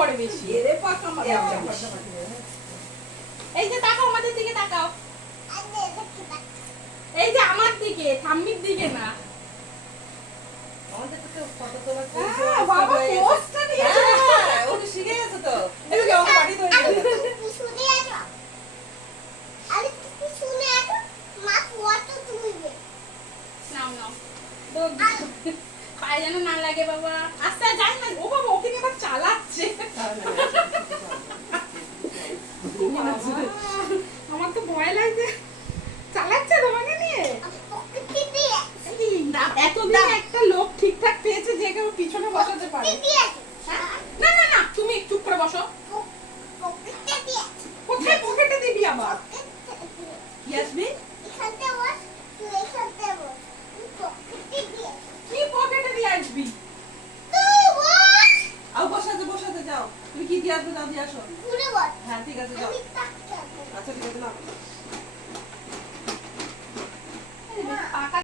করে বেশি। এই যে তাকাও আমাদের দিকে, তাকাও এই যে আমার দিকে, ঠাম্মির দিকে না। বাবা পোস্টটা দিয়েছে, ও তো শিখে গেছে তো। এই যে আমার বাড়ি তো নাও নাও পায়ে যেন না লাগে বাবা। আস্তে যাই না। ও বাবা ওকে আবার চালাচ্ছে। আমার তো ভয় লাগছে। চালাচ্ছে তোমাকে নিয়ে। এতদিন একটা লোক ঠিকঠাক পেয়েছে যে কেউ পিছনে বসাতে পারে। না না না তুমি চুপ করে বসো। কোথায় পকেটে দিবি আবার? কি আসবি? কি পকেটে দিয়ে আসবি? আও বসাতে যাও। তুমি কি দিয়ে আসবে? দাও দিয়ে আসো। হ্যাঁ ঠিক আছে যাও। আচ্ছা ঠিক আছে নাও।